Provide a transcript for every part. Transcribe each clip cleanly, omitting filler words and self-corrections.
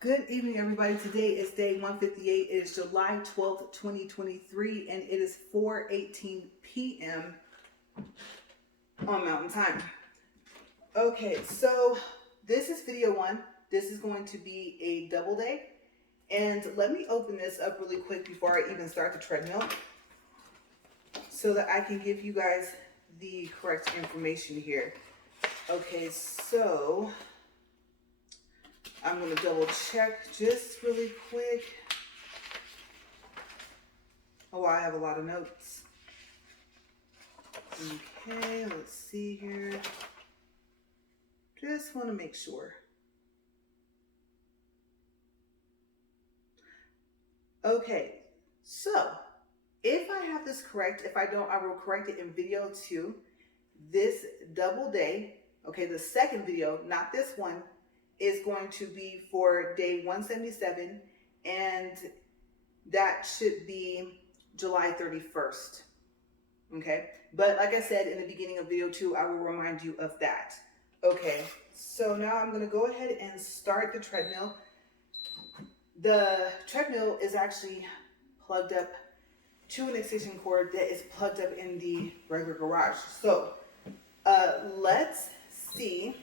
Good evening, everybody. Today is day 158. It is July 12th, 2023, and it is 4:18 p.m. on Mountain Time. Okay, so this is video one. This is going to be a double day. And let me open this up really quick before I even start the treadmill so that I can give you guys the correct information here. Okay, so I'm going to double check just really quick. Oh, I have a lot of notes. Okay, let's see here. Just want to make sure. Okay, so if I have this correct, if I don't, I will correct it in video 2. This double day, okay, the second video, not this one, is going to be for day 177, and that should be July 31st. Okay, but like I said in the beginning of video 2, I will remind you of that. Okay, so now I'm going to go ahead and start the treadmill. The treadmill is actually plugged up to an extension cord that is plugged up in the regular garage. So let's see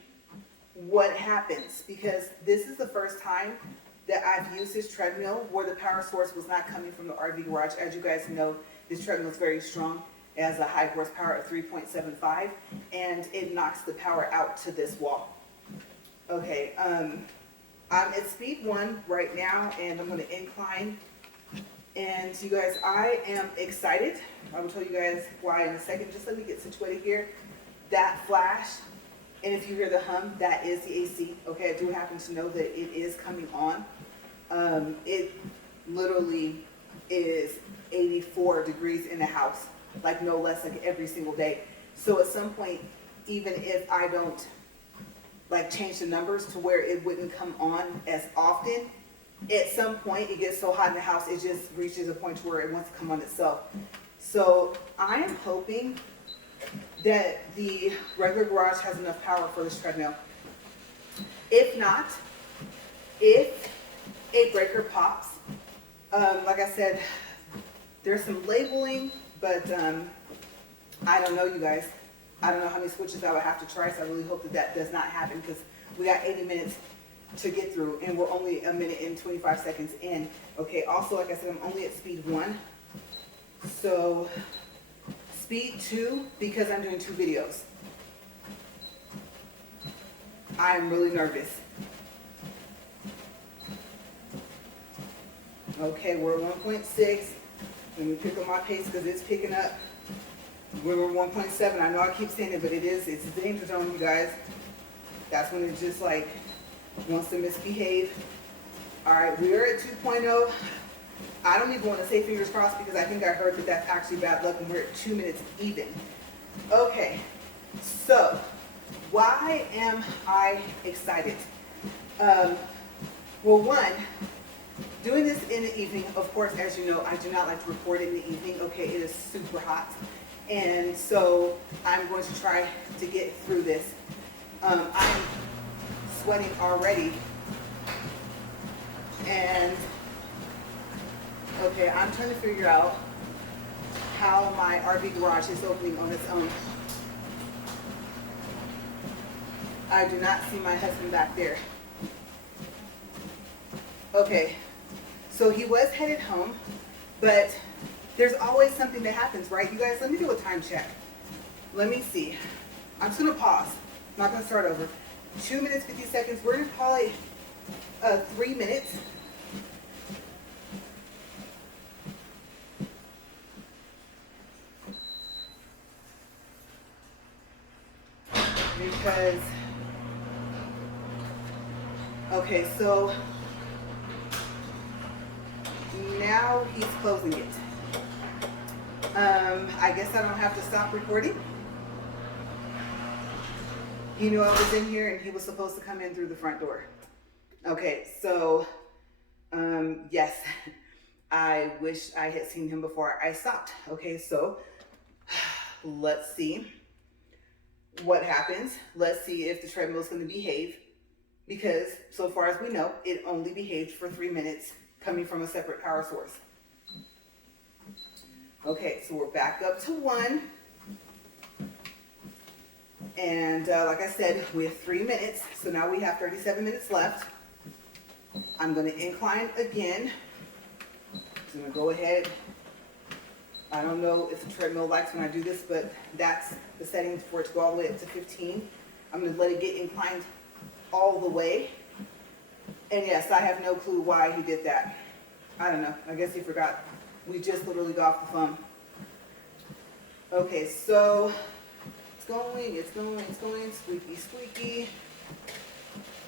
what happens, because this is the first time that I've used this treadmill where the power source was not coming from the RV garage. As you guys know, this treadmill is very strong. It has a high horsepower of 3.75, and it knocks the power out to this wall. Okay, I'm at speed 1 right now, and I'm going to incline. And you guys, I am excited. I will tell you guys why in a second. Just let me get situated here. That flash, and if you hear the hum, that is the AC. Okay, I do happen to know that it is coming on. It literally is 84 degrees in the house, like no less, like every single day. So at some point, even if I don't like change the numbers to where it wouldn't come on as often, at some point it gets so hot in the house, it just reaches a point where it wants to come on itself. So I am hoping that the regular garage has enough power for this treadmill. If not, if a breaker pops, like I said, there's some labeling, but I don't know, you guys. I don't know how many switches I would have to try, so I really hope that that does not happen, because we got 80 minutes to get through, and we're only a minute and 25 seconds in. Okay, also, like I said, I'm only at speed 1. So speed 2, because I'm doing 2 videos. I'm really nervous. Okay, we're 1.6. Let me pick up my pace because it's picking up. We were 1.7. I know I keep saying it, but it's a danger zone, you guys. That's when it just like wants to misbehave. All right, we are at 2.0. I don't even want to say fingers crossed, because I think I heard that that's actually bad luck, and we're at 2 minutes even. Okay, so why am I excited? Well, one, doing this in the evening, of course, as you know, I do not like to record in the evening. Okay, it is super hot, and so I'm going to try to get through this. I'm sweating already, and okay, I'm trying to figure out how my RV garage is opening on its own. I do not see my husband back there. Okay, so he was headed home, but there's always something that happens, right? You guys, let me do a time check. Let me see. I'm just gonna pause. I'm not gonna start over. 2 minutes, 50 seconds. We're gonna call it 3 minutes. Because, okay, so now he's closing it. I guess I don't have to stop recording. He knew I was in here, and he was supposed to come in through the front door. Okay, so yes, I wish I had seen him before I stopped. Okay, so let's see what happens. Let's see if the treadmill is going to behave. because so far as we know, it only behaved for 3 minutes coming from a separate power source. Okay, so we're back up to 1. And like I said, we have 3 minutes, so now we have 37 minutes left. I'm going to incline again. I'm going to go ahead. I don't know if the treadmill likes when I do this, but that's the setting for it to go all the way up to 15. I'm going to let it get inclined all the way. And yes, I have no clue why he did that. I don't know. I guess he forgot. We just literally got off the phone. Okay, so it's going, squeaky, squeaky.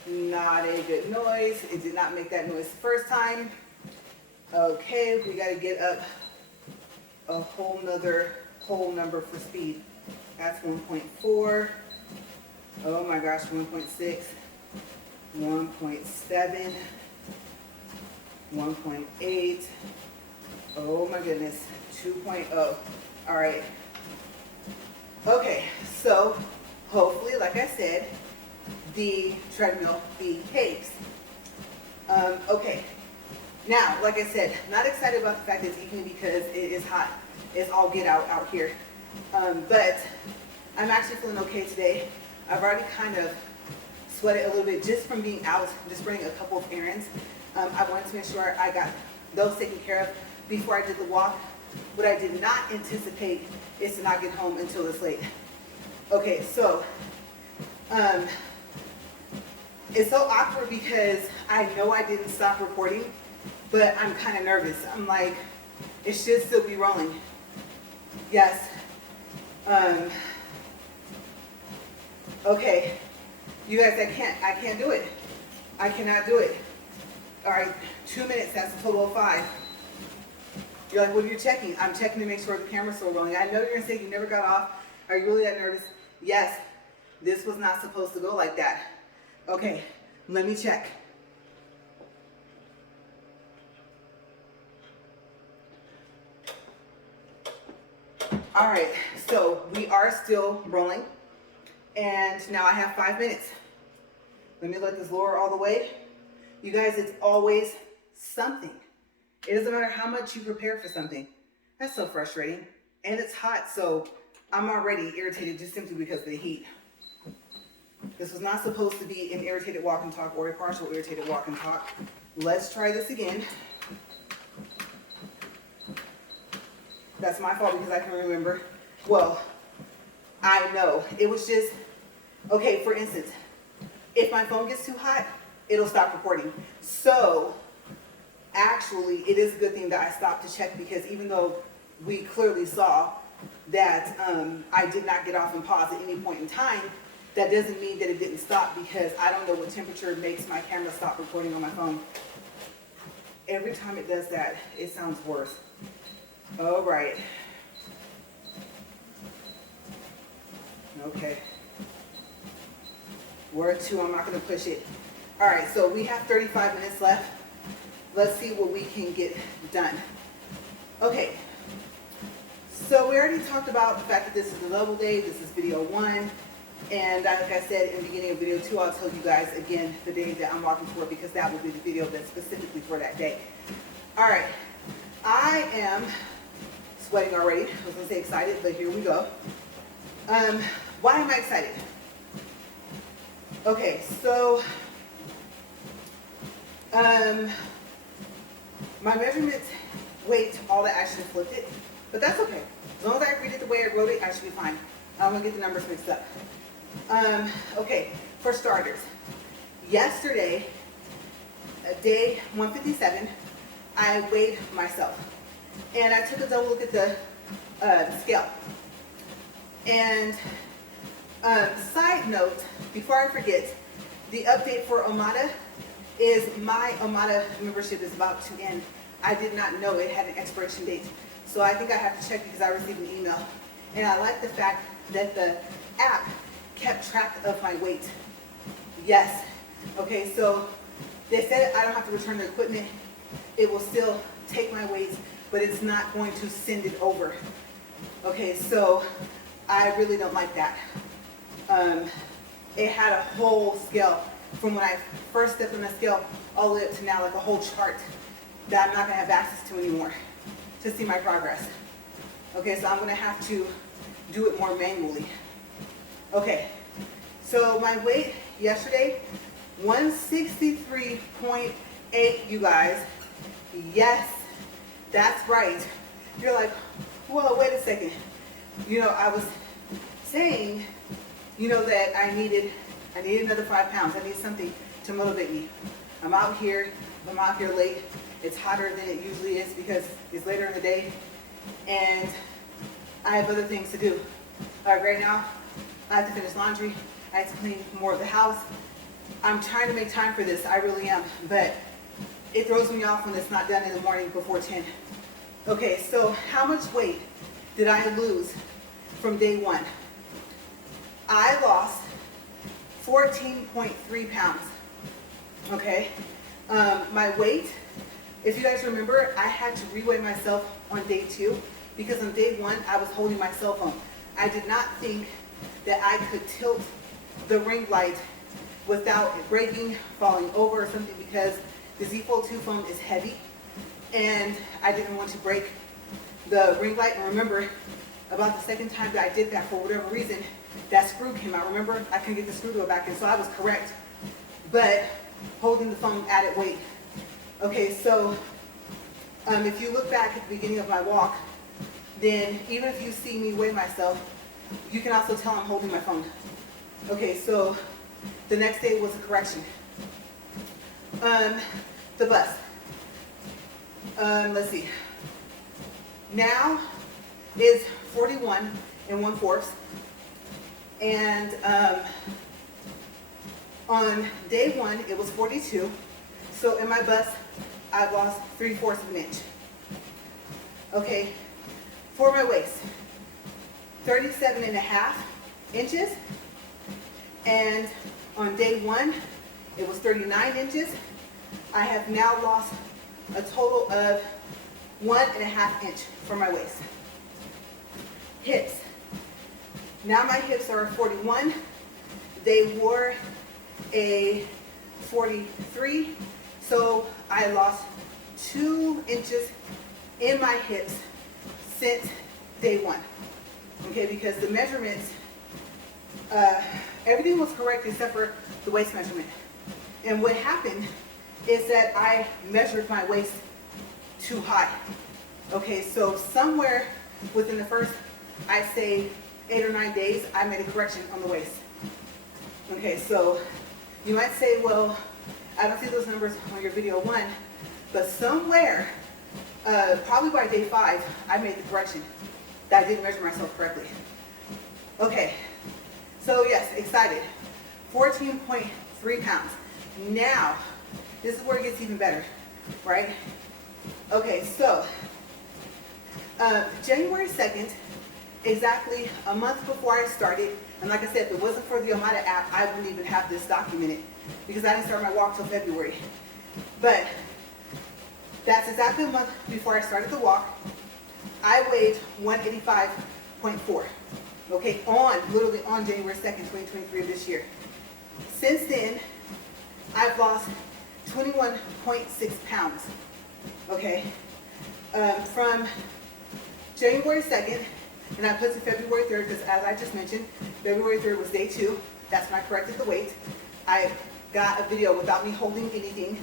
Not a good noise. It did not make that noise the first time. Okay, we got to get up a whole number for speed. That's 1.4. Oh my gosh, 1.6, 1.7, 1.8. Oh my goodness, 2.0. All right. Okay, so hopefully, like I said, the treadmill behaves. Okay. Now, like I said, not excited about the fact that it's evening because it is hot. It's all get out here. But I'm actually feeling okay today. I've already kind of sweated a little bit just from being out, just running a couple of errands. I wanted to make sure I got those taken care of before I did the walk. What I did not anticipate is to not get home until this late. Okay, so it's so awkward because I know I didn't stop recording, but I'm kind of nervous. I'm like, it should still be rolling. Yes. Okay. You guys, I can't do it. I cannot do it. All right, 2 minutes, that's a total of 5. You're like, what are you checking? I'm checking to make sure the camera's still rolling. I know you're gonna say you never got off. Are you really that nervous? Yes, this was not supposed to go like that. Okay, let me check. All right, so we are still rolling. And now I have 5 minutes. Let me let this lower all the way. You guys, it's always something. It doesn't matter how much you prepare for something. That's so frustrating. And it's hot, so I'm already irritated just simply because of the heat. This was not supposed to be an irritated walk and talk or a partial irritated walk and talk. Let's try this again. That's my fault because I can remember. Well, I know. It was just, okay, for instance, if my phone gets too hot, it'll stop recording. So, actually, it is a good thing that I stopped to check because even though we clearly saw that I did not get off and pause at any point in time, that doesn't mean that it didn't stop because I don't know what temperature makes my camera stop recording on my phone. Every time it does that, it sounds worse. All right. Okay. We're at 2, I'm not gonna push it. All right, so we have 35 minutes left. Let's see what we can get done. Okay, so we already talked about the fact that this is the double day, this is video 1, and like I said in the beginning of video 2, I'll tell you guys again the day that I'm walking for because that will be the video that's specifically for that day. All right, I am sweating already. I was gonna say excited, but here we go. Why am I excited? Okay, so my measurements, weight, all that, I should have flipped it, but that's okay. As long as I read it the way I wrote it, I should be fine. I'm gonna get the numbers mixed up. Okay, for starters, yesterday, day 157, I weighed myself, and I took a double look at the scale. And side note, before I forget, the update for Omada is my Omada membership is about to end. I did not know it had an expiration date. So I think I have to check because I received an email. And I like the fact that the app kept track of my weight. Yes. Okay, so they said I don't have to return the equipment. It will still take my weight, but it's not going to send it over. Okay, so I really don't like that. It had a whole scale. from when I first stepped on the scale all the way up to now, like a whole chart that I'm not gonna have access to anymore to see my progress. Okay, so I'm gonna have to do it more manually. Okay, so my weight yesterday, 163.8, you guys. Yes, that's right. You're like, well, wait a second. You know, I was saying, you know, that I needed another 5 pounds. I need something to motivate me. I'm out here late. It's hotter than it usually is because it's later in the day, and I have other things to do. Like right now, I have to finish laundry. I have to clean more of the house. I'm trying to make time for this. I really am, but it throws me off when it's not done in the morning before 10. Okay, so how much weight did I lose from day one? I lost 14.3 pounds. Okay, my weight, if you guys remember, I had to reweigh myself on day 2 because on day 1 I was holding my cell phone. I did not think that I could tilt the ring light without it breaking, falling over or something, because the Z Fold 2 phone is heavy and I didn't want to break the ring light. And remember, about the second time that I did that, for whatever reason, that screw came out. Remember, I couldn't get the screw to go back in, so I was correct, but holding the phone added weight. Okay, so if you look back at the beginning of my walk, then even if you see me weigh myself, you can also tell I'm holding my phone. Okay, so the next day was a correction. The bus. Let's see. Now is 41 1/4. And on day 1, it was 42. So in my bust, I've lost 3/4 of an inch. Okay, for my waist, 37.5 inches. And on day 1, it was 39 inches. I have now lost a total of 1.5 inch for my waist. Hips. Now my hips are 41. They were a 43. So I lost 2 inches in my hips since day 1. Okay, because the measurements, everything was correct except for the waist measurement. And what happened is that I measured my waist too high. Okay, so somewhere within the first, I'd say 8 or 9 days, I made a correction on the waist. Okay, so you might say, well, I don't see those numbers on your video 1, but somewhere, probably by day 5, I made the correction that I didn't measure myself correctly. Okay, so yes, excited. 14.3 pounds. Now, this is where it gets even better, right? Okay, so January 2nd, exactly a month before I started, and like I said, if it wasn't for the Omada app, I wouldn't even have this documented because I didn't start my walk till February. But that's exactly a month before I started the walk. I weighed 185.4, okay, literally on January 2nd, 2023 of this year. Since then, I've lost 21.6 pounds, okay, from January 2nd, and I put to February 3rd because, as I just mentioned, February 3rd was day 2. That's when I corrected the weight. I got a video without me holding anything,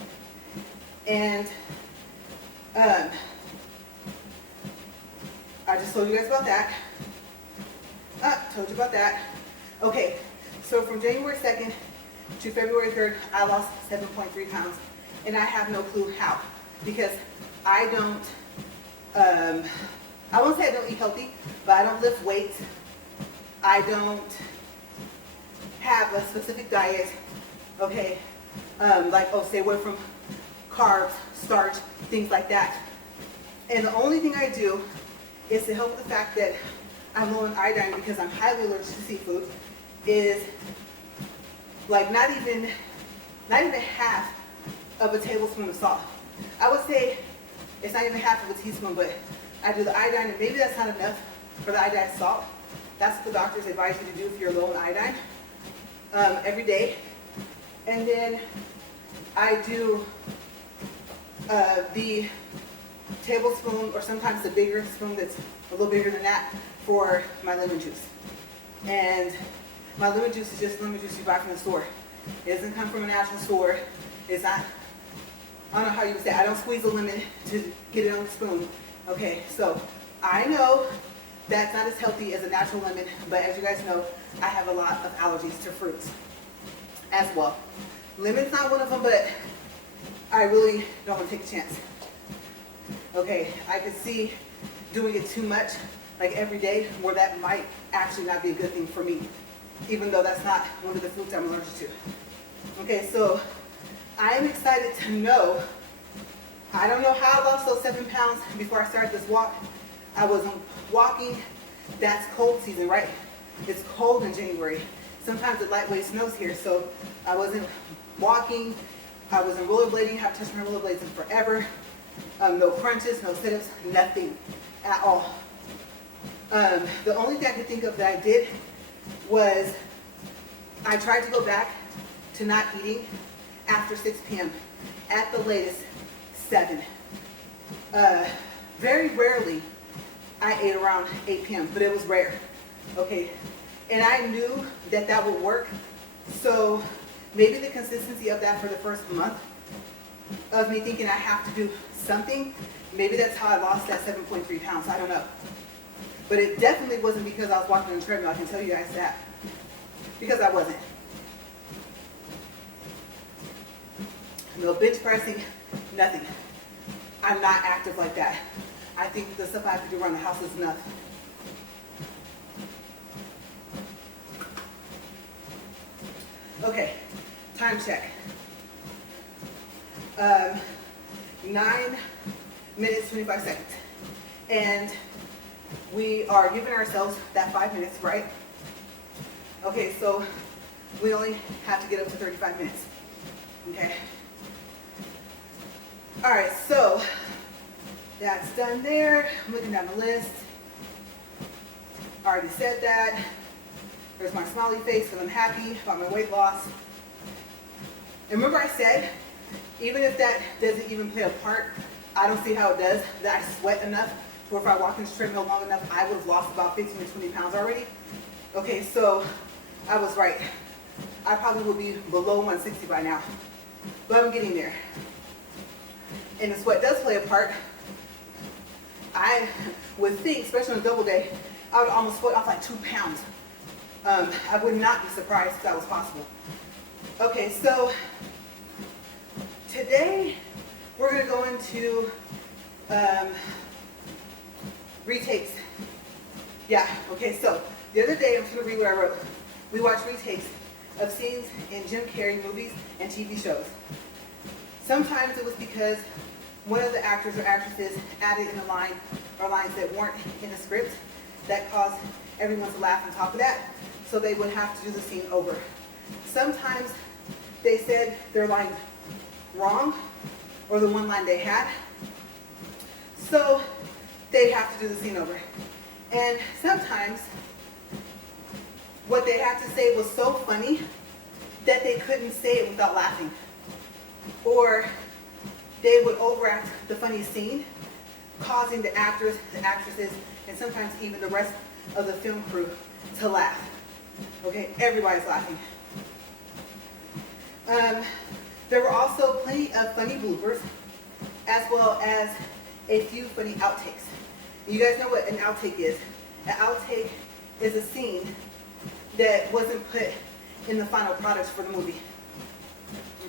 and I just told you guys about that. Told you about that. Okay, so from January 2nd to February 3rd, I lost 7.3 pounds, and I have no clue how, because I don't, I won't say I don't eat healthy, but I don't lift weights. I don't have a specific diet, okay, like, oh, stay away from carbs, starch, things like that. And the only thing I do is to help with the fact that I'm low in iodine because I'm highly allergic to seafood, is like not even half of a tablespoon of salt. I would say it's not even half of a teaspoon, but I do the iodine, and maybe that's not enough for the iodized salt. That's what the doctors advise you to do if you're low in iodine, every day. And then I do the tablespoon, or sometimes the bigger spoon that's a little bigger than that, for my lemon juice. And my lemon juice is just lemon juice you buy from the store. It doesn't come from a natural store. It's not, I don't know how you would say it. I don't squeeze a lemon to get it on the spoon. Okay, so I know that's not as healthy as a natural lemon, but as you guys know, I have a lot of allergies to fruits as well. Lemon's not one of them, but I really don't want to take a chance. Okay, I could see doing it too much, like every day, where that might actually not be a good thing for me, even though that's not one of the fruits I'm allergic to. Okay, so I am excited to know, I don't know how I lost those 7 pounds before I started this walk. I wasn't walking. That's cold season, right? It's cold in January. Sometimes it lightweight snows here, so I wasn't walking. I wasn't rollerblading. Haven't touched my rollerblades in forever. No crunches, no sit-ups, nothing at all. The only thing I could think of that I did was I tried to go back to not eating after 6 p.m. At the latest, 7. Very rarely I ate around 8 p.m., but it was rare. Okay, and I knew that that would work. So maybe the consistency of that for the first month of me thinking I have to do something, maybe that's how I lost that 7.3 pounds. I don't know. But it definitely wasn't because I was walking on the treadmill. I can tell you guys that. Because I wasn't. No bench pressing, nothing. I'm not active like that. I think the stuff I have to do around the house is enough. Okay, time check. 9 minutes, 25 seconds. And we are giving ourselves that 5 minutes, right? Okay, so we only have to get up to 35 minutes. Okay. All right, so that's done there. I'm looking down the list. I already said that. There's my smiley face because I'm happy about my weight loss. And remember I said, even if that doesn't even play a part, I don't see how it does, that I sweat enough, or if I walk in the treadmill long enough, I would have lost about 15 to 20 pounds already. Okay, so I was right. I probably would be below 160 by now, but I'm getting there. And the sweat does play a part. I would think, especially on a double day, I would almost sweat off like 2 pounds. I would not be surprised if that was possible. Okay, so today we're going to go into retakes. Yeah, okay, so the other day, I'm just going to read what I wrote. We watched retakes of scenes in Jim Carrey movies and TV shows. Sometimes it was because one of the actors or actresses added in a line or lines that weren't in the script that caused everyone to laugh on top of that, so they would have to do the scene over. Sometimes they said their line wrong, or the one line they had, so they'd have to do the scene over. And sometimes what they had to say was so funny that they couldn't say it without laughing. Or they would overact the funny scene, causing the actors, the actresses, and sometimes even the rest of the film crew to laugh. Okay, everybody's laughing. There were also plenty of funny bloopers, as well as a few funny outtakes. You guys know what an outtake is. An outtake is a scene that wasn't put in the final product for the movie.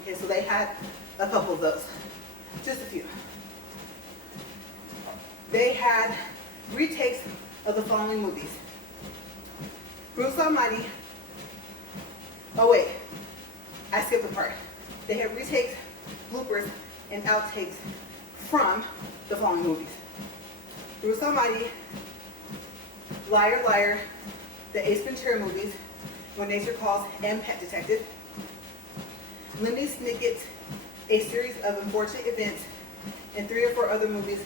Okay, so they had a couple of those, just a few. They had retakes of the following movies: Bruce Almighty. Oh wait, I skipped a part. They had retakes, bloopers, and outtakes from the following movies: Bruce Almighty, Liar Liar, the Ace Ventura movies, When Nature Calls, and Pet Detective, Lemony Snicket's A Series of Unfortunate Events, and 3 or 4 other movies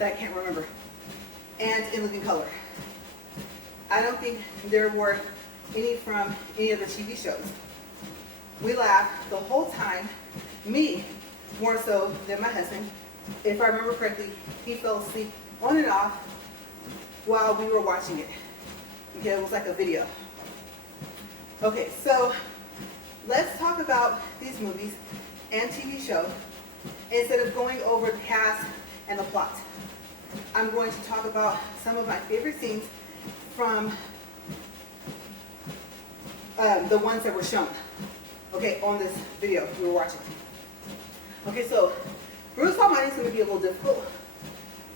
that I can't remember, and In Living Color. I don't think there were any from any of the TV shows. We laughed the whole time. Me, more so than my husband. If I remember correctly, he fell asleep on and off while we were watching it. Okay, it was like a video. Okay, so let's talk about these movies and TV show instead of going over the cast and the plot. I'm going to talk about some of my favorite scenes from the ones that were shown, okay, on this video we were watching. Okay, so Bruce Almighty is going to be a little difficult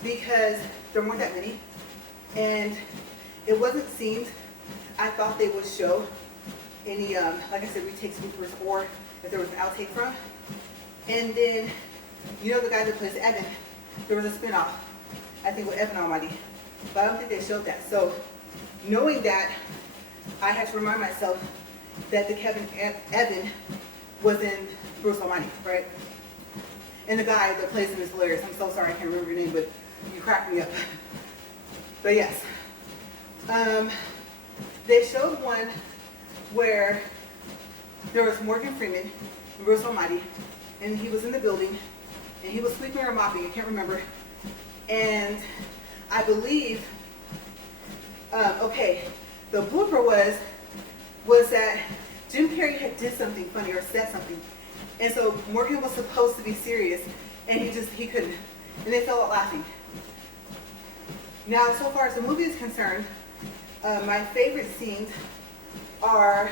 because there weren't that many, and it wasn't scenes I thought they would show any, like I said, retakes, bloopers, or if there was an outtake from. And then, you know the guy that plays Evan, there was a spinoff, I think with Evan Almighty, but I don't think they showed that. So knowing that, I had to remind myself that the Evan was in Bruce Almighty, right? And the guy that plays him is hilarious. I'm so sorry, I can't remember your name, but you cracked me up. But yes. They showed one where there was Morgan Freeman and Bruce Almighty, and he was in the building, and he was sweeping or mopping, I can't remember. And I believe, okay, the blooper was that Jim Carrey had did something funny or said something. And so Morgan was supposed to be serious, and he couldn't. And they fell out laughing. Now, so far as the movie is concerned, my favorite scenes are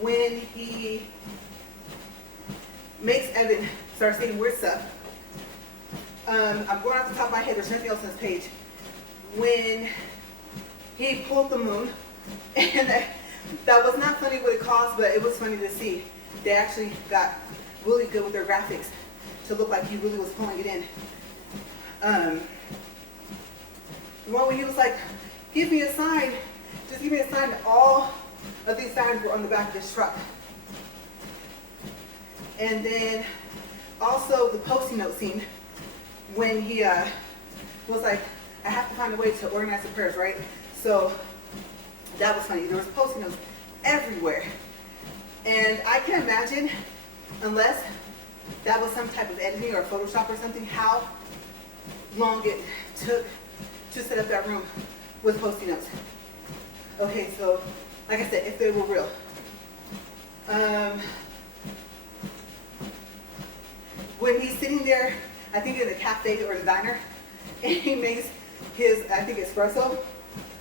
when he makes Evan start saying weird stuff. I'm going off the top of my head, there's nothing else on this page. When he pulled the moon, and that was not funny what it cost, but it was funny to see. They actually got really good with their graphics to look like he really was pulling it in. The one where he was like, give me a sign, just give me a sign. All of these signs were on the back of this truck. And then also the Post-it note scene when he was like, I have to find a way to organize the prayers, right? So that was funny. There was Post-it notes everywhere. And I can imagine, unless that was some type of editing or Photoshop or something, how long it took to set up that room with Post-it notes. Okay, so like I said, if they were real. When he's sitting there, I think in the cafe or the diner, and he makes his, I think, espresso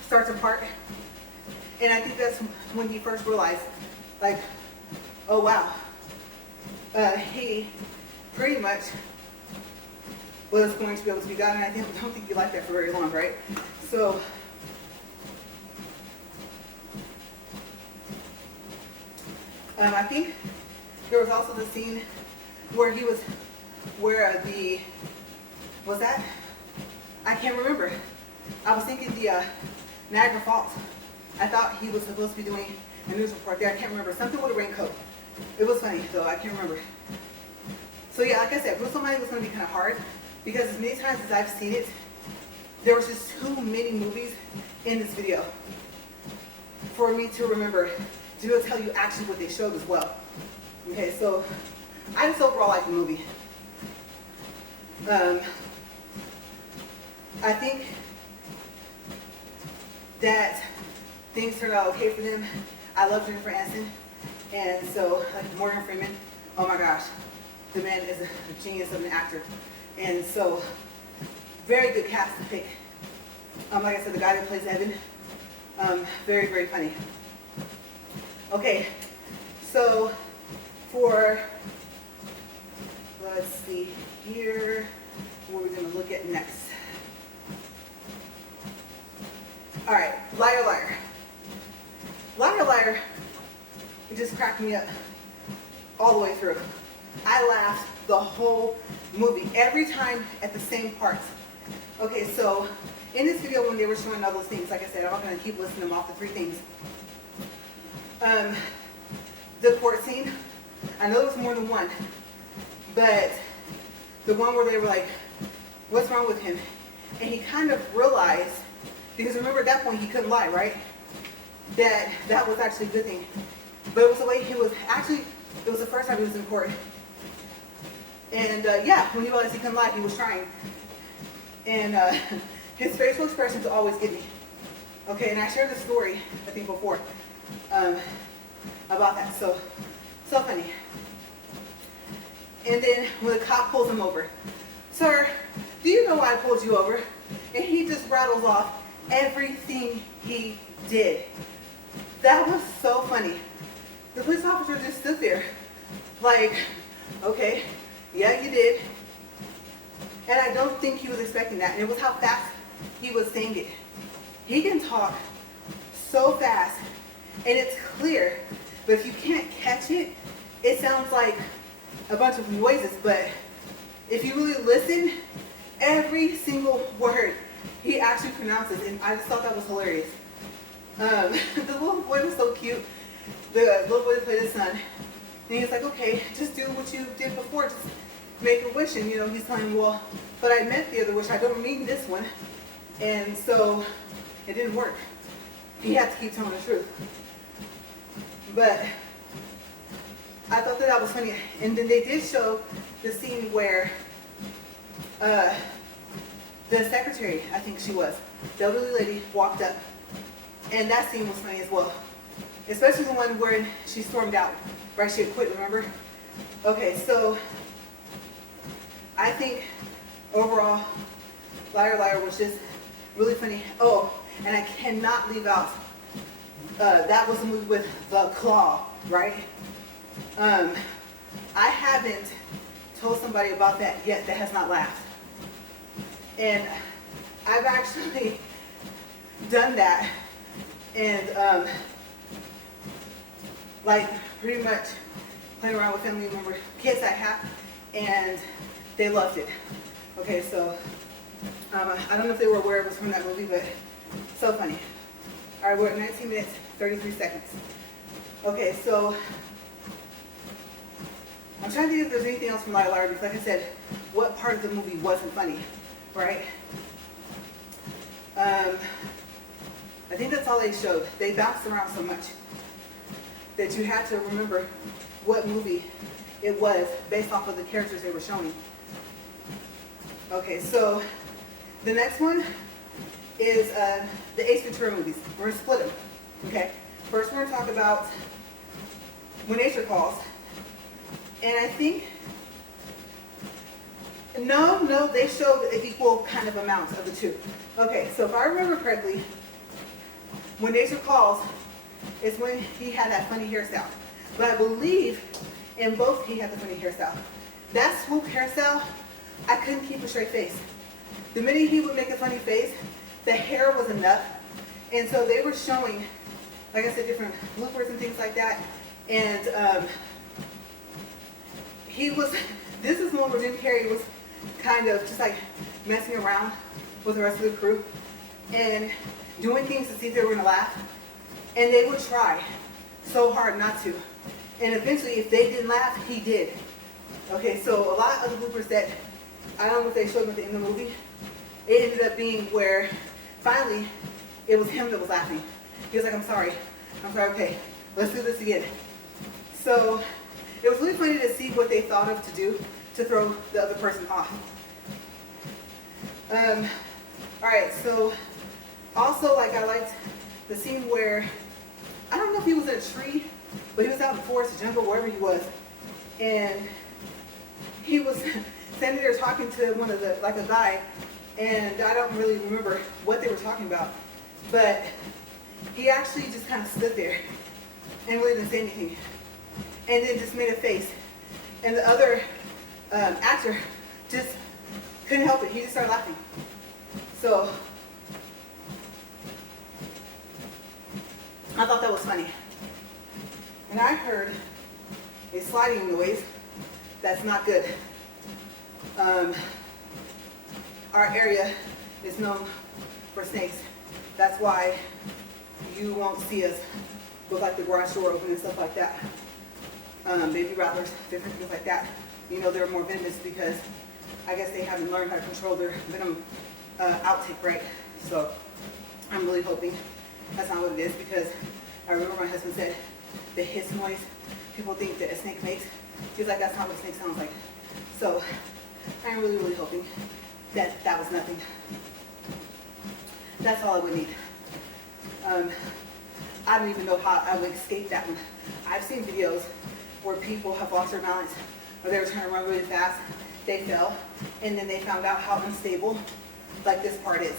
starts apart. And I think that's when he first realized, like, oh wow, he pretty much was going to be able to be God, and I don't think he liked that for very long, right? So, I think there was also the scene where he was, was that? I can't remember. I was thinking the Niagara Falls. I thought he was supposed to be doing a news report there. I can't remember. Something with a raincoat. It was funny, though. I can't remember. So yeah, like I said, Bruce Almighty was going to be kind of hard because as many times as I've seen it, there was just too many movies in this video for me to remember to be able to tell you actually what they showed as well. Okay, so I just overall like the movie. I think that things turned out okay for them. I love Jennifer Aniston, and so like Morgan Freeman, oh my gosh, the man is a genius of an actor, and so very good cast to pick. Like I said, the guy that plays Evan, very, very funny. Okay, so for, let's see here, what we're going to look at next. All right, Liar Liar. Liar Liar, it just cracked me up all the way through. I laughed the whole movie, every time at the same parts. Okay, so in this video when they were showing all those things, like I said, I'm not going to keep listing them off, the 3 things. The court scene, I know there was more than one, but the one where they were like, what's wrong with him? And he kind of realized, because remember at that point he couldn't lie, right? That was actually a good thing. But it was the way he was, actually, it was the first time he was in court. And yeah, when he realized he couldn't lie, he was trying. And his facial expressions always get me. Okay, and I shared the story, I think before, about that, so funny. And then when the cop pulls him over, "Sir, do you know why I pulled you over?" And he just rattles off everything he did. That was so funny. The police officer just stood there like, "Okay, yeah, you did." And I don't think he was expecting that. And it was how fast he was saying it. He can talk so fast, and it's clear, but if you can't catch it, it sounds like a bunch of noises. But if you really listen, every single word he actually pronounces, and I just thought that was hilarious. The little boy was so cute. The little boy played his son, and he's like, "Okay, just do what you did before, just make a wish." And he's telling him, "Well, but I meant the other wish, I don't mean this one." And so it didn't work. He had to keep telling the truth. But I thought that was funny. And then they did show the scene where the secretary, I think she was, the elderly lady, walked up. And that scene was funny as well. Especially the one where she stormed out, right? She had quit, remember? Okay, so I think overall, Liar Liar was just really funny. Oh, and I cannot leave out, that was the movie with the claw, right? I haven't told somebody about that yet that has not laughed. And I've actually done that, and like pretty much playing around with family member kids I have, and they loved it. Okay, so I don't know if they were aware it was from that movie, but so funny. All right, we're at 19 minutes, 33 seconds. Okay, so I'm trying to think if there's anything else from Liar Liar, because like I said, what part of the movie wasn't funny, right? I think that's all they showed. They bounced around so much that you had to remember what movie it was based off of the characters they were showing. Okay, so the next one is the Ace Ventura movies. We're going to split them, okay? First, we're going to talk about When Nature Calls. And I think, no, they showed an equal kind of amount of the two. Okay, so if I remember correctly, When Nature Calls is when he had that funny hairstyle. But I believe in both he had the funny hairstyle. That swoop hairstyle, I couldn't keep a straight face. The minute he would make a funny face, the hair was enough. And so they were showing, like I said, different bloopers and things like that. And he was, this is one where Jim Carrey was kind of just like messing around with the rest of the crew and doing things to see if they were going to laugh. And they would try so hard not to. And eventually, if they didn't laugh, he did. Okay, so a lot of the bloopers that, I don't know if they showed them at the end of the movie, it ended up being where finally it was him that was laughing. He was like, I'm sorry, okay, let's do this again. So it was really funny to see what they thought of to do to throw the other person off. All right, so also, like, I liked the scene where, I don't know if he was in a tree, but he was out in the forest, the jungle, wherever he was, and he was standing there talking to one of the, like a guy, and I don't really remember what they were talking about, but he actually just kind of stood there and really didn't say anything, and then just made a face, and the other actor just couldn't help it. He just started laughing. So I thought that was funny. And I heard a sliding noise that's not good. Our area is known for snakes. That's why you won't see us with like the garage door open and stuff like that. Baby rattlers, different things like that. You know they're more venomous because I guess they haven't learned how to control their venom outtake, right? So I'm really hoping that's not what it is, because I remember my husband said the hiss noise people think that a snake makes. He's like, that's not what a snake sounds like. So I'm really, really hoping that that was nothing. That's all I would need. I don't even know how I would escape that one. I've seen videos where people have lost their balance, or they were trying to run really fast, they fell, and then they found out how unstable, like this part is.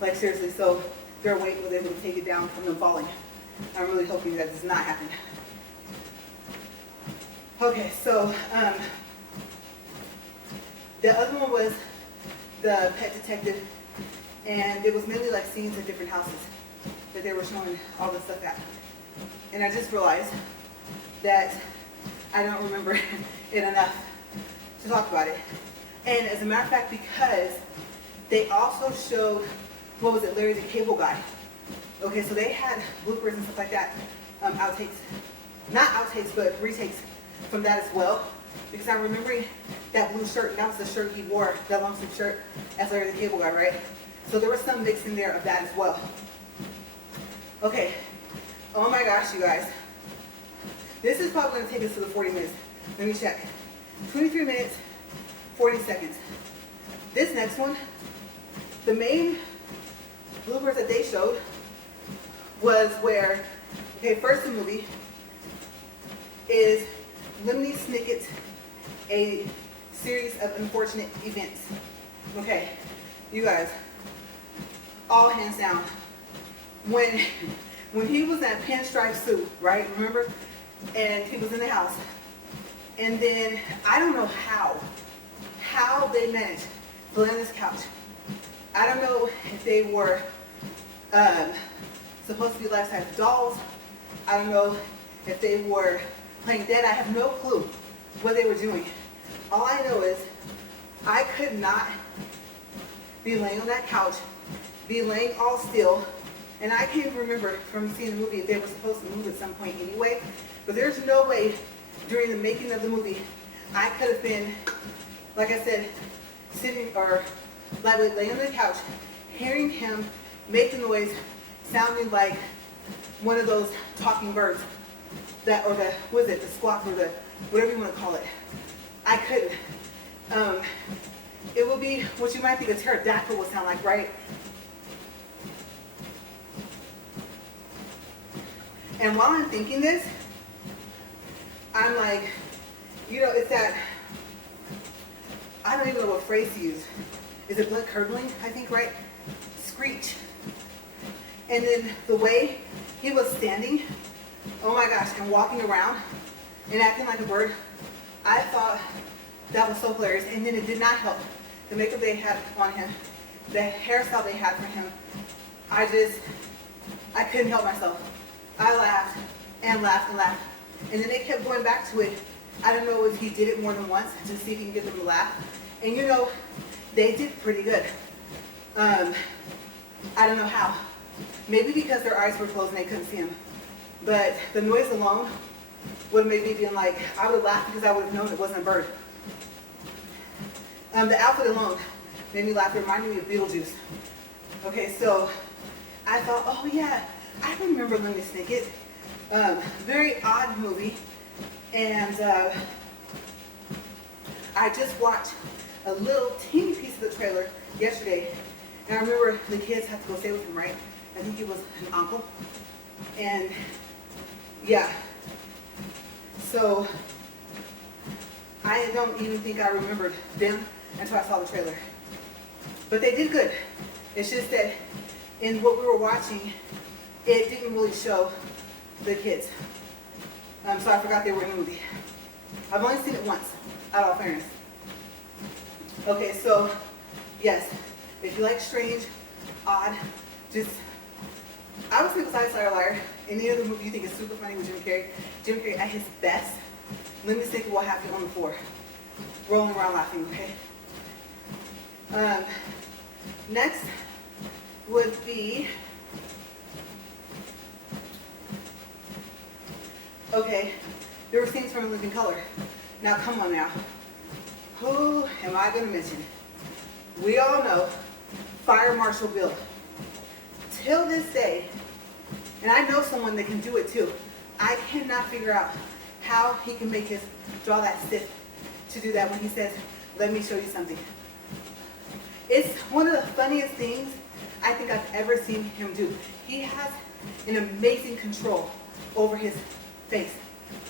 Like seriously, so their weight was able to take it down from them falling. I'm really hoping that does not happen. Okay, so the other one was the pet detective, and it was mainly like scenes in different houses that they were showing all this stuff at. And I just realized that I don't remember it enough to talk about it. And as a matter of fact, because they also showed, what was it, Larry the Cable Guy. Okay, so they had bloopers and stuff like that, outtakes, not outtakes, but retakes from that as well. Because I'm remembering that blue shirt, that was the shirt he wore, that long sleeve shirt, as Larry the Cable Guy, right? So there was some mix in there of that as well. Okay, oh my gosh, you guys. This is probably gonna take us to the 40 minutes. Let me check. 23 minutes, 40 seconds. This next one, the main bloopers that they showed was where, okay, first the movie is Lemony Snicket's A Series of Unfortunate Events. Okay, you guys, all hands down, when he was in that pinstripe suit, right, remember? And he was in the house. And then, I don't know how they managed to lay on this couch. I don't know if they were supposed to be life-size dolls. I don't know if they were playing dead. I have no clue what they were doing. All I know is I could not be laying on that couch, be laying all still, and I can't even remember from seeing the movie if they were supposed to move at some point anyway, but there's no way during the making of the movie I could have been, like I said, sitting or laying on the couch, hearing him make the noise, sounding like one of those talking birds, that, or the, what is it, the squawk, or the, whatever you want to call it. I couldn't. It would be what you might think a pterodactyl would sound like, right? And while I'm thinking this, I'm like, you know, it's that, I don't even know what phrase to use. Is it blood curdling, I think, right? Screech. And then the way he was standing, oh my gosh, and walking around and acting like a bird, I thought that was so hilarious. And then it did not help. The makeup they had on him, the hairstyle they had for him, I couldn't help myself. I laughed and laughed and laughed. And then they kept going back to it. I don't know if he did it more than once to see if he can get them to laugh. And you know, they did pretty good. I don't know how. Maybe because their eyes were closed and they couldn't see him. But the noise alone would have made me feel like, I would have laughed because I would have known it wasn't a bird. The outfit alone made me laugh. It reminded me of Beetlejuice. Okay, so I thought, oh yeah, I remember Lemony Snicket. Very odd movie. And I just watched a little teeny piece of the trailer yesterday. And I remember the kids had to go stay with him, right? I think he was an uncle. And yeah. So I don't even think I remembered them until I saw the trailer. But they did good. It's just that in what we were watching, it didn't really show the kids. So I forgot they were in the movie. I've only seen it once, out of all fairness. Okay, so yes, if you like strange, odd, just, I would say besides Liar Liar, any other movie you think is super funny with Jim Carrey, Jim Carrey at his best, Lemony Snicket will have you on the floor, rolling around laughing, okay? Next would be, okay, there were scenes from Living Color. Now come on now. Who am I going to mention? We all know Fire Marshal Bill. Till this day, and I know someone that can do it too, I cannot figure out how he can make his jaw that stiff to do that when he says, let me show you something. It's one of the funniest things I think I've ever seen him do. He has an amazing control over his face,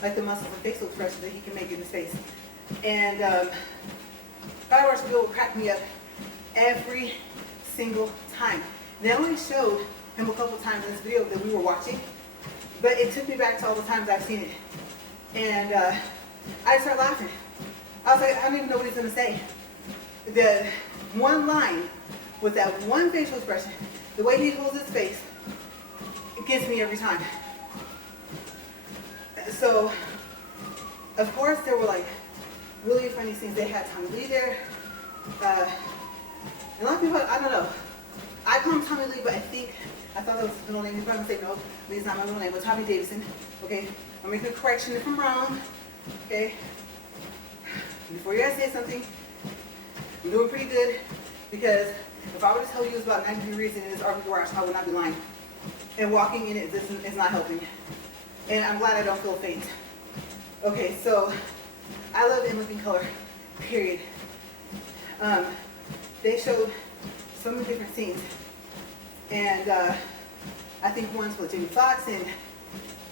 like the muscles and facial expressions that he can make in his face. And Fireworks video will crack me up every single time. They only showed him a couple times in this video that we were watching, but it took me back to all the times I've seen it. And I started laughing. I was like, I don't even know what he's gonna say. The one line with that one facial expression, the way he holds his face, it gets me every time. So, of course, there were like really funny scenes. They had Tommy Lee there. A lot of people, I don't know. I call him Tommy Lee, but I thought that was his middle name. He's probably gonna say, no, Lee's not my middle name, but Tommy Davidson. Okay, I'm making a correction if I'm wrong. Okay, before you guys say something, I'm doing pretty good, because if I were to tell you it's about 90 degrees in this RV garage, I would not be lying. And walking in it is not helping. And I'm glad I don't feel faint. Okay, so I love In Living Color, period. They showed so many different scenes. And I think one's with Jamie Foxx and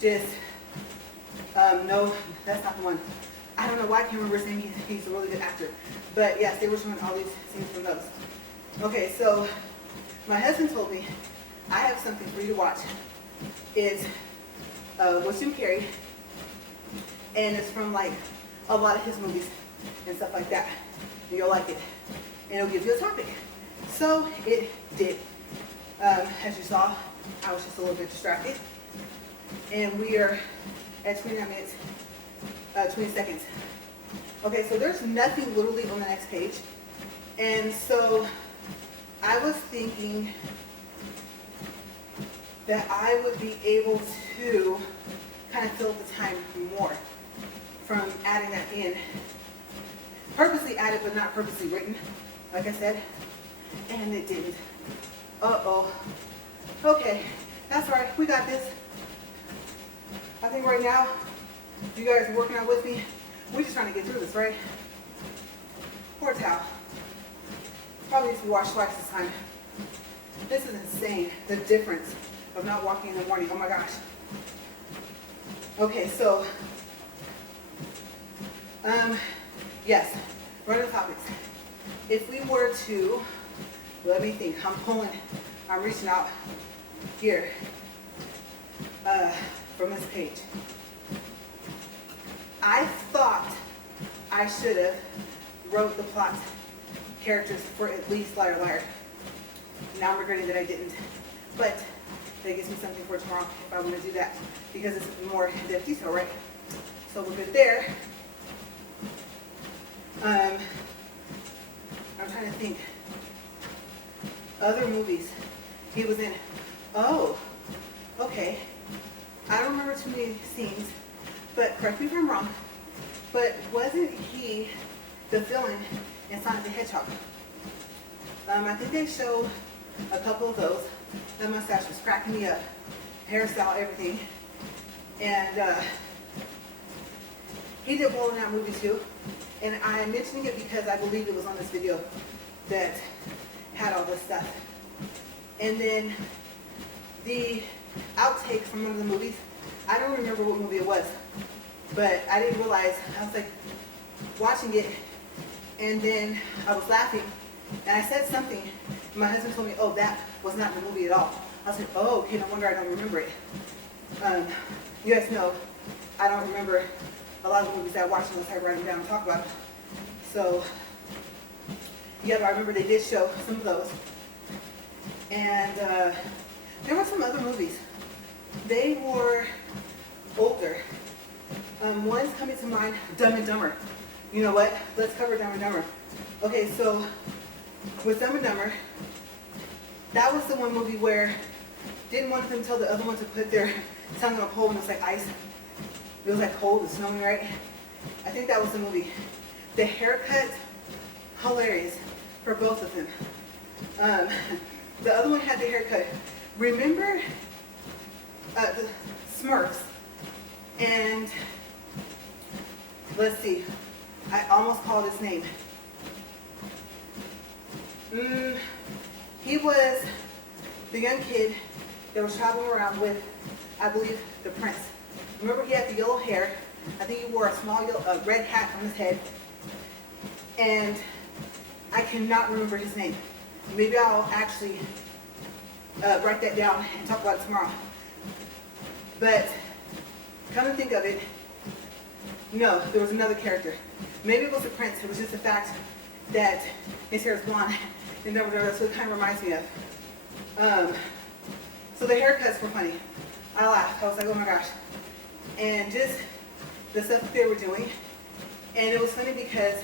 just, no, that's not the one. I don't know why I can't remember saying he's a really good actor. But yes, they were showing all these scenes from those. Okay, so my husband told me I have something for you to watch. It's with Jim Carrey, and it's from like a lot of his movies and stuff like that. And you'll like it, and it'll give you a topic. So it did. As you saw, I was just a little bit distracted, and we are at 29 minutes, 20 seconds. Okay, so there's nothing literally on the next page, and so I was thinking that I would be able to kind of fill the time more from adding that in. Purposely added, but not purposely written, like I said, and it didn't. Uh-oh. Okay, that's all right, we got this. I think right now, you guys are working out with me. We're just trying to get through this, right? Poor towel. Probably needs to be washed twice this time. This is insane, the difference of not walking in the morning. Oh my gosh. Okay, so, yes, random topics. If we were to, let me think, I'm reaching out here from this page. I thought I should have wrote the plot characters for at least Liar Liar. Now I'm regretting that I didn't. But that gives me something for tomorrow if I want to do that, because it's more in-depth detail, right? So we're good there. I'm trying to think. Other movies he was in. Oh, okay. I don't remember too many scenes, but correct me if I'm wrong, but wasn't he the villain in Sonic the Hedgehog? I think they showed a couple of those. That mustache was cracking me up. Hairstyle, everything. And he did well in that movie too. And I'm mentioning it because I believe it was on this video that had all this stuff. And then the outtake from one of the movies, I don't remember what movie it was, but I didn't realize, I was like watching it, and then I was laughing, and I said something, and my husband told me, oh, that was not the movie at all. I was like, oh, okay, no wonder I don't remember it. You guys know, I don't remember a lot of the movies I watch unless I write them down and talk about them. So, yeah, but I remember they did show some of those. And there were some other movies. They were older. One's coming to mind, Dumb and Dumber. You know what? Let's cover Dumb and Dumber. Okay, so with Dumb and Dumber, that was the one movie where didn't one of them tell the other one to put their tongue on a pole and it was like ice. It was like cold and snowing, right? I think that was the movie. The haircut, hilarious for both of them. The other one had the haircut. Remember the Smurfs And let's see, I almost called his name. He was the young kid that was traveling around with, I believe, the prince. Remember, he had the yellow hair. I think he wore a small red hat on his head. And I cannot remember his name. Maybe I'll actually write that down and talk about it tomorrow. But come to think of it, no, there was another character. Maybe it was the prince. It was just the fact that his hair is blonde. And that's what it kind of reminds me of. So the haircuts were funny. I laughed. I was like, oh my gosh. And just the stuff that they were doing. And it was funny because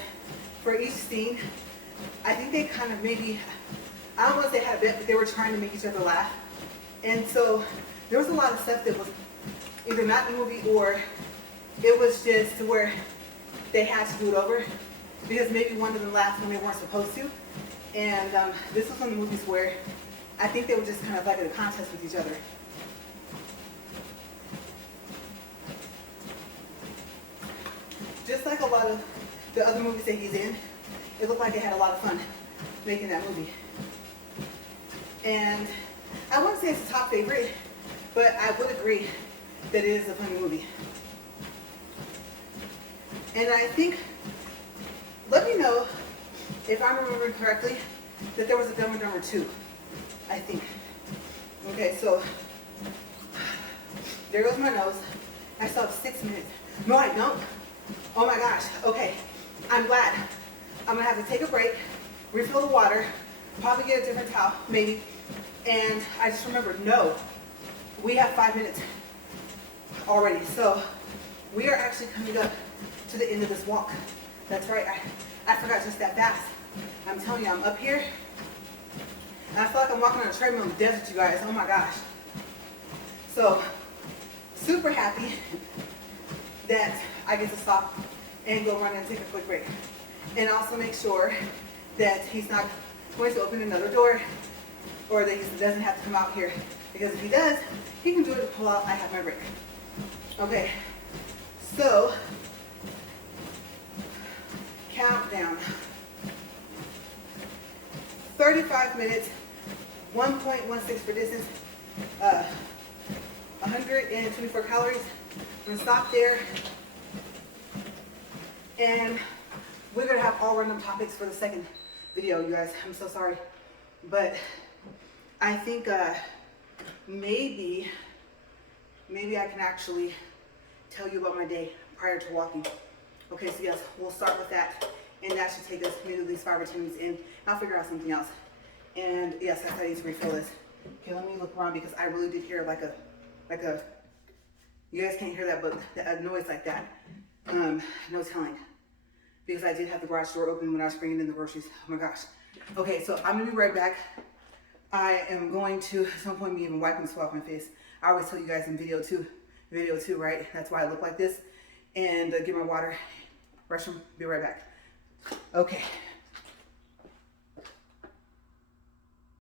for each scene, I think they kind of maybe, I don't want to say had a bit, but they were trying to make each other laugh. And so there was a lot of stuff that was either not in the movie or it was just to where they had to do it over because maybe one of them laughed when they weren't supposed to. And this was one of the movies where I think they were just kind of like in a contest with each other. Just like a lot of the other movies that he's in, it looked like they had a lot of fun making that movie. And I wouldn't say it's a top favorite, but I would agree that it is a funny movie. And I think, let me know if I'm remembering correctly, that there was a Dumb and Dumber 2, I think. Okay, so there goes my nose. I still have 6 minutes. No, I don't. Oh my gosh, okay. I'm glad. I'm gonna have to take a break, refill the water, probably get a different towel, maybe. And I just remembered, no, we have 5 minutes already. So we are actually coming up to the end of this walk. That's right, I forgot just that fast. I'm telling you, I'm up here, and I feel like I'm walking on a treadmill in the desert, you guys. Oh my gosh. So, super happy that I get to stop and go run and take a quick break. And also make sure that he's not going to open another door or that he doesn't have to come out here. Because if he does, he can do it while I have my break. Okay, so countdown. 35 minutes, 1.16 for distance, 124 calories. I'm gonna stop there. And we're gonna have all random topics for the second video, you guys. I'm so sorry. But I think maybe I can actually tell you about my day prior to walking. Okay, so yes, we'll start with that. And that should take us maybe at least 5 or 10 minutes in. I'll figure out something else. And yes, that's how I need to refill this. Okay, let me look around because I really did hear like a, you guys can't hear that, but a noise like that. No telling. Because I did have the garage door open when I was bringing in the groceries. Oh my gosh. Okay, so I'm gonna be right back. I am going to, at some point, me even wiping sweat off my face. I always tell you guys in video two, right? That's why I look like this. And get my water, restroom, be right back. Okay.